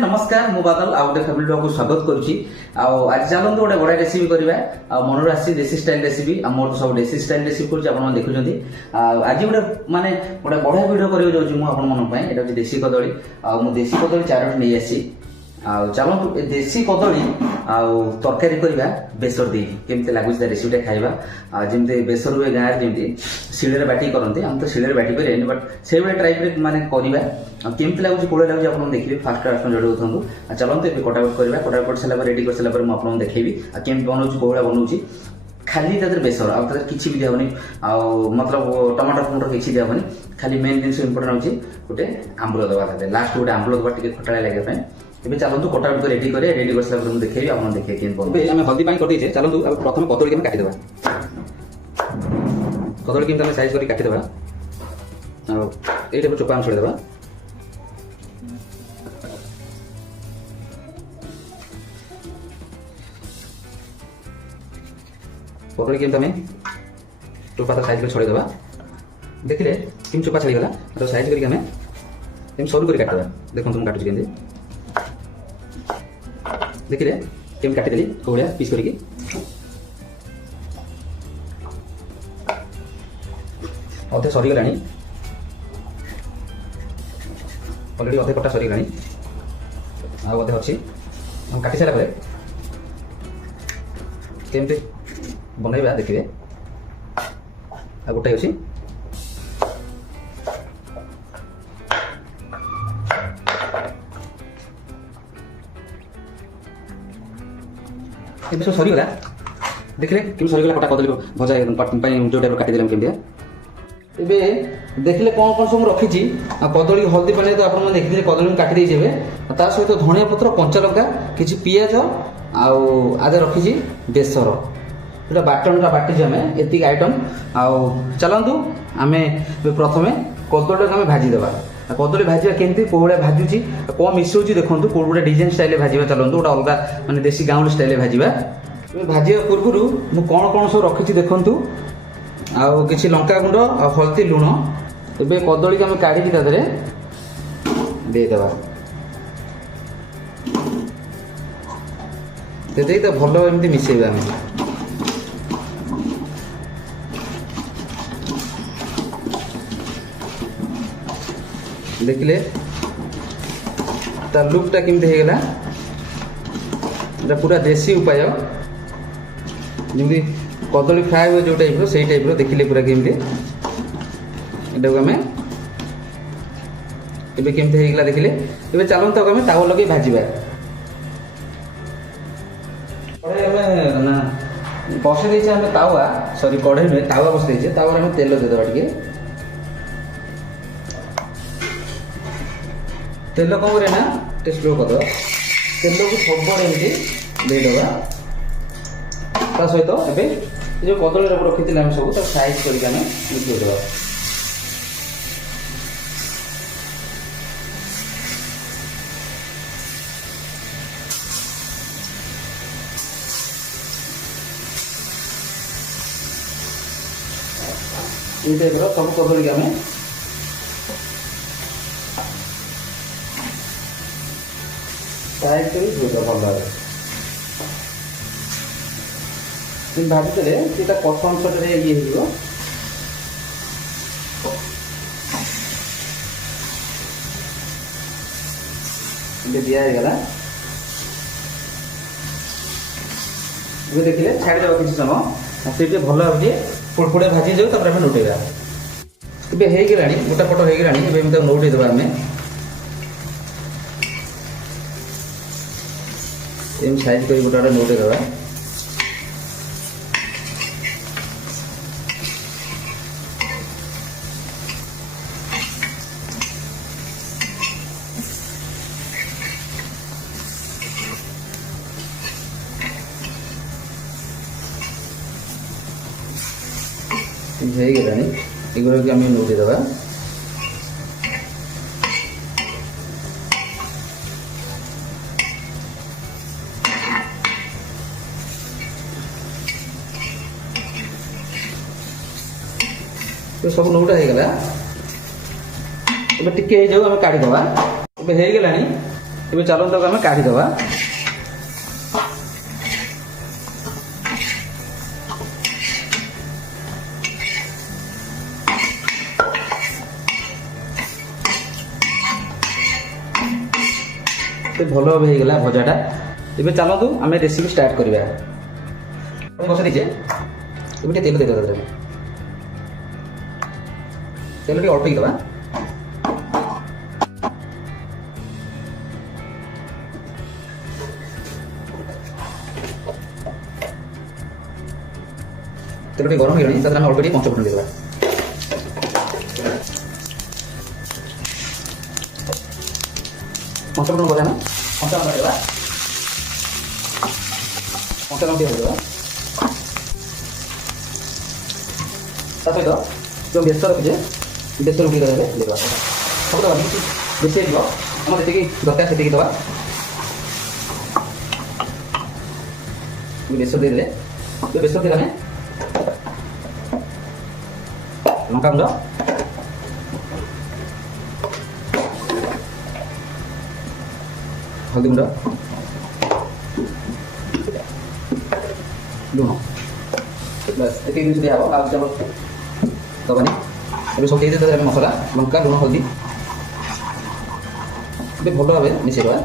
नमस्कार मु बादल आ गोटे फैमिली ब्लॉग को स्वागत करुच्ची आज चलते गोटे बड़ा रेसिपी करवा मनर आसी देसी स्टाइल रेसिपी मोर तो सब देसी स्टाइल रेसिपी कर देखुं आज गोटे माने गोटे बढ़िया वीडियो कर जाऊँ देसी कदली मु देसी कदली 4टी नहीं आसी चलतु देसी कदली तरकारी करवा बेसर दे केमती लगुच रेसिपीटा खाइबा जमी बेसर हुए गाँव जमी शिले बाटी करते हम तो शिले बाटी पारे बट से टाइप माने करवा केमती लगुच कौन लगुच आप देखिए फास्ट आप जोड़े उठूँ चलते कटाकट करवा कटाकट सारा रेडी कर सारा मुझे देखी केमती बनाऊँ कौन बनाऊँ खाली तादर बेसर आ किसी भी दिहबनी मतलब टमाटर फमाटर किसी दिहबनी खाली मेन जिन इम्पोर्टेंट हूँ गोटे आंबुल दवा लास्ट गोटे आंबुल दवा टे खटा लगे ଏବେ ଚାଲନ୍ତୁ କଟାକଟ କରି ରେଡି କରିସାରିଲା ପରେ ମୁଁ ଦେଖେଇବି ଆପଣ ଦେଖିବେ କେମିତି ଏବେ ଆମେ ହଳଦୀ ପାଣି କରିଦେଇଛେ ଚାଲନ୍ତୁ ଆମେ ପ୍ରଥମେ କଦଳୀ ଆମେ କାଟିଦେବା କଦଳୀ କେମିତି ଆମେ ସାଇଜ କରି କାଟିଦେବା ଆଉ ଏଇ ଟାଇପର ଚୋପା ଆମେ ଛଡ଼େଇଦେବା କଦଳୀ କେମିତି ଆମେ ଚୋପା ତ ସାଇଜ କରି ଛଡ଼େଇଦେବା ଦେଖିଲେ କେମିତି ଚୋପା ଛାଡ଼ିଗଲା ତ ସାଇଜ କରିକି ଆମେ ଏମିତି ସରୁ କରି କାଟିଦେବା ଦେଖନ୍ତୁ ମୁଁ କାଟୁଛି କେମିତି देखिए केम काटिदेली कौलिया पीस करके अधे सरीगला अलरेडी अधे कटा सरीगला अधे अच्छी हम काटि सारा केमती बनइबा देखिए आ गोटे अच्छी सब सरीगला देखिए कि सरीगला कटा कदली भजा जो टाइप काटिदेले केमती ए देखिले कौन कौन सब रखी कदली हल्दी पानी तो आप देखिए कदली काटी देजे ता सहित धनिया पत्र कंचा लंका किसी पियाज आदे रखी बेसर जो बाटनटा बाटी आम एति आइटम चलतु आम प्रथमे कदली आम भाजीदेवा कदली भाजवा केमती कौड़ा भाजुची कौन मिसौची देखो कौट गोटे डिजाइन स्टाइल भाजवा चलते गोटे अलग माने देसी गाँव स्टाइल भाजवा भाजवा पूर्व मु कौन कौन सब रखी देखु किसी लंका गुंड हल्दी लुण ए कदली को आम काढ़ी तादे देदेवा तो भल एमती मिसेबा आम देखिले तार लुकटा केमती होगला पूरा देसी उपाय जमी कदली फ्राए हुए जो टाइप से टाइप देखिले पूरा केमती एटा आम केमती होगला देखिले ए चलते आम तावा लगे भाजवा बसई देचे आम तावा सॉरी कढ़ई में तावा बस देचे तावा आम तेल देदेबा टिके तेल कौन करे ना टेस्ट लो कर तेल को सब एमती देदेबा ता सहित ए जो कदली रखी आम सब साइज करके मिसेदेवा ये टाइप सब कदली के आम साइज कर भल भाजी देते कष अंश ये दिगला देखिए छाड़देव किसी समय से भल भाजी फुड़फुड़े भाजी जाऊ आम नोटेगा एगला गोटा पट होगा नोटेदेवा आम एम साइज कर गोटा नोटेदेवा होगलानी एगुड़ा कि आम नोटेदेवा सब नौटा हो गला टिके जाऊ आम काढ़ी दबा हो गलानी चलते आम काढ़ी दबा भल भाव होगा भजाटा ए चलतु आम रेसिपी स्टार्ट करवा बस दीजिए तेल देदें तेल टे अल्प दबा तेल टे गरम हो गलानी अल्प टे पंचफुटन देदें पंचफुटन गले आम कंचा लंका देवा कंचा लंका देवा सहित जो बेसर रखिए बेसर उठी देवा सब दबा बेसी आम जी दरकार से दबा बेसर देदेले बेसर देदें लंका गुंड हल्दी गुंड लुण बस ये जिन दिया दबानी अब सब दे मसला लंका लुण हल्दी भल भाव मिसेवा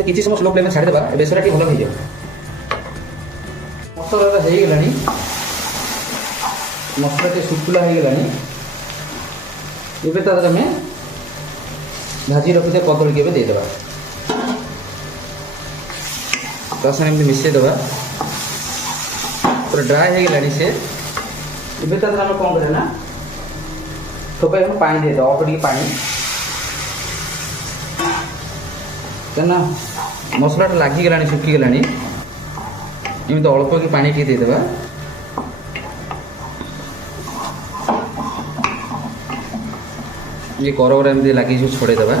किसी समय स्लो फ्लेम छाड़देवा बेसर टी भल हो मसला हो गला मसला टे शुक्ला हो गला आम भाजी रखी कदली के देदेवा एमती मिसेदेवा पूरा ड्राए हो गलानी से आम कौन करें थोपे पानी दे अल्प टे पानी क्या मसलाटा लगिगला शुखीगला एमती अल्प कि पानी टे देदेवा ये करवरा एमती लगी छोड़देवा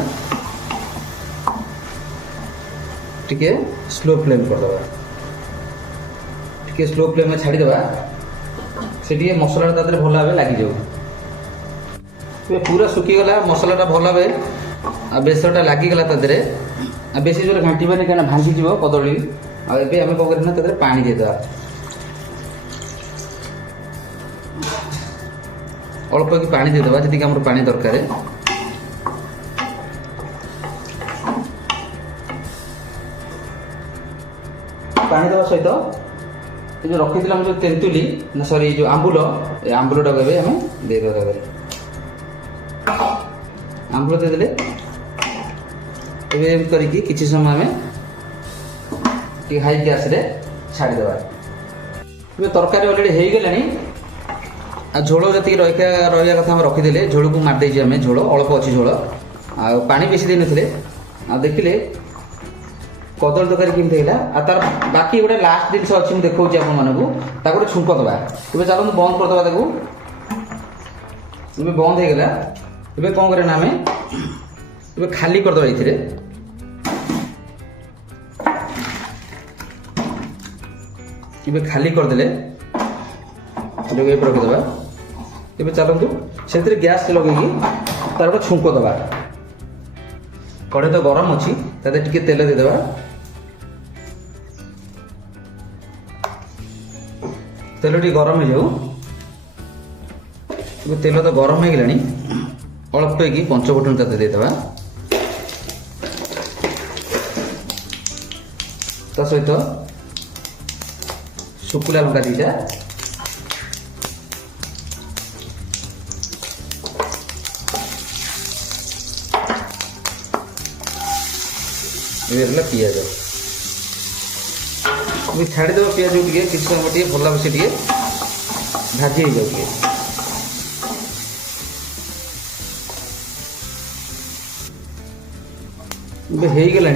टिके स्लो फ्लेम करदे टिके स्लो फ्लेम में छाड़देवा से मसला भल भाव लग जाऊ पूरा सुखीगला मसलाटा भल भाव बेसरटा लगिगला बेसी जोर घाटीबानी कहीं भांगीज कदली आम कौन करना पानी देदेवा अल्प कि पानी देदेवा जी आम पानी दरकार पानी देवा सहित जो रखी जो तेंतुली ना सॉरी जो आंबुल आंबुलटा को आम देदेवा आंबुल देदेले करके किसी समय आम हाई गैस रे छाड़देवा तरकारी अलरेडी हो गला झोल जी रहा कथा रखीदे झोल को मारदे आम झोल अल्प अच्छी झोल आ बेसी दे नी देखिले कदली तरकारी केमती है तार बाकी गोटे लास्ट जिन अच्छी मुझे देखा आपको गोटे छुंक दबा ए चलो बंद करदे बंद हो गला कौन करें आम खाली करदे ये खाली करदे रखीदे ए चलतु से गैस लगे तार गोटे छुंक दबा कड़े तो गरम अच्छी टे तेल देदेवा तेल टी गरम हो जाऊ तेल तो गरम हो गलानी अल्प कि पंचफुटन देदेवा ता सहित शुक्ला लंका दीटा पिज छाड़देव पिज टे कि समय टे भल भाव से भाजी हो जाऊ हो गला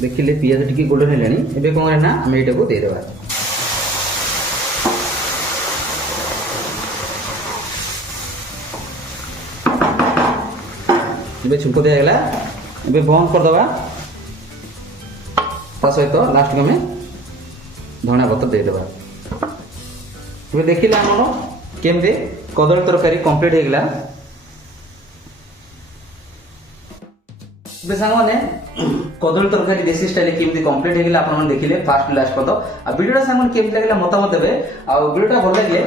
देखिले पिज टी गोल्डन है कौन करना आम यहाँ को देदेवा छुंक दिगला बंद करदे सहित लास्ट में धनिया पत्र देदेवा ଏବେ ଦେଖିଲେ ଆମର କେମିତି କଦଳୀ ତରକାରୀ କମ୍ପ୍ଲିଟ୍ ହେଇଗଲା। ଏବେ ସାଙ୍ଗମାନେ କଦଳୀ ତରକାରୀ ଦେଶୀ ଷ୍ଟାଇଲ କେମିତି କମ୍ପ୍ଲିଟ୍ ହେଇଗଲା ଆପଣମାନେ ଦେଖିଲେ ଫାଷ୍ଟ ଲାଷ୍ଟ ପଦ। ଆଉ ଭିଡ଼ିଓଟା ସାଙ୍ଗମାନେ କେମିତି ଲାଗିଲା ମତାମତ ଦେବେ। ଆଉ ଭିଡ଼ିଓଟା ଭଲ ଲାଗିଲେ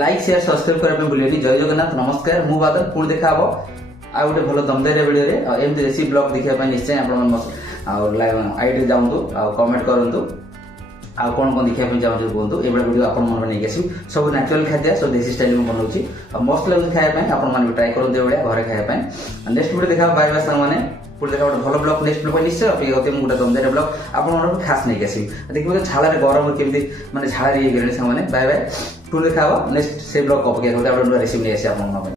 ଲାଇକ୍ ସେୟାର ସବସ୍କ୍ରାଇବ କରିବା ପାଇଁ ଭୁଲିବେନି। ଜୟ ଜଗନ୍ନାଥ, ନମସ୍କାର, ମୁଁ ବାଦଲ। ପୁଣି ଦେଖା ହବ ଆଉ ଗୋଟେ ଭଲ ଦମଦାରିଆ ଭିଡ଼ିଓରେ। ଆଉ ଏମିତି ରେସିପି ବ୍ଲଗ ଦେଖିବା ପାଇଁ ନିଶ୍ଚୟ ଆପଣମାନେ ଆଉ ଆଇଡି ଯାଆନ୍ତୁ ଆଉ କମେଣ୍ଟ କରନ୍ତୁ। ଆଉ କଣ ଦେଖିବା ପାଇଁ ଚାହୁଁଛନ୍ତି କୁହନ୍ତୁ। ଏଇଭଳିଆ ଭିଡ଼ିଓ ଆପଣମାନେ ନେଇକି ଆସିବୁ। ସବୁ ନ୍ୟାଚୁରାଲ ଖାଦ୍ୟ, ସବୁ ଦେଶୀ ଷ୍ଟାଇଲ ମୁଁ ବନଉଛି। ଆଉ ମସ୍ତ ଲାଗୁଛି ଖାଇବା ପାଇଁ। ଆପଣମାନେ ବି ଟ୍ରାଏ କରନ୍ତୁ ଏଇଭଳିଆ ଘରେ ଖାଇବା ପାଇଁ। ନେକ୍ସଟ ଭିଡ଼ିଓ ଦେଖା ବାଏ ବାଏ ସାଙ୍ଗମାନେ। ପୁଣି ଦେଖା ଗୋଟେ ଭଲ ବ୍ଲଗ ନେକ୍ସଟ ବ୍ଲଗ ନିଶ୍ଚୟ ଅପେକ୍ଷା କରିଥିବେ। ମୁଁ ଗୋଟେ ଦମଦାରିଆ ବ୍ଲଗ ଆପଣମାନଙ୍କୁ ଖାସ୍ ନେଇକି ଆସିବି। ଦେଖିବ ଝାଳରେ ଗରମ କେମିତି ମାନେ ଝାଳରେ ହେଇଗଲେଣି ସାଙ୍ଗମାନେ। ବାଏ ବାଏ, ପୁଣି ଦେଖା ହବ ନେକ୍ସଟ ସେ ବ୍ଲଗ ଅପେକ୍ଷା କରିଥିବେ। ଆପଣ ନୂଆ ରେସିପି ନେଇ ଆସିବେ ଆପଣଙ୍କ ପାଇଁ।